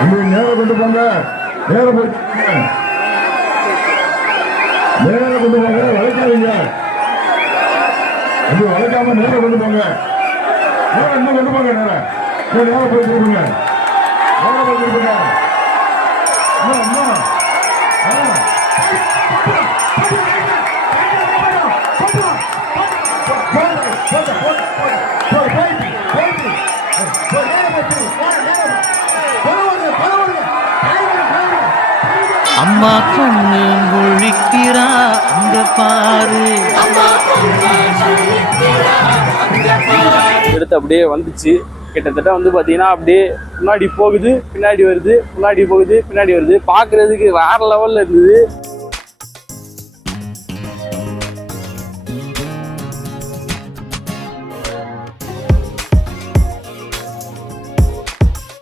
நேரம் கொண்டு போங்க, நேரம் போயிட்டு நேரம் கொண்டு போங்க, வளைக்காதீங்க. இது வளைக்காம நேரம் கொண்டு போங்க, நேரம் இன்னும் கொண்டு போங்க, நேரம் நேரம் போய் கொடுங்க, நேரம் போய் கொடுங்க. அம்மா கண்ணு முழிக்கிறா அங்க பாரு. எடுத்து அப்படியே வந்துச்சு. கிட்டத்தட்ட வந்து பார்த்தீங்கன்னா அப்படியே முன்னாடி போகுது, பின்னாடி வருது, முன்னாடி போகுது, பின்னாடி வருது. பார்க்குறதுக்கு வேற லெவலில் இருந்தது.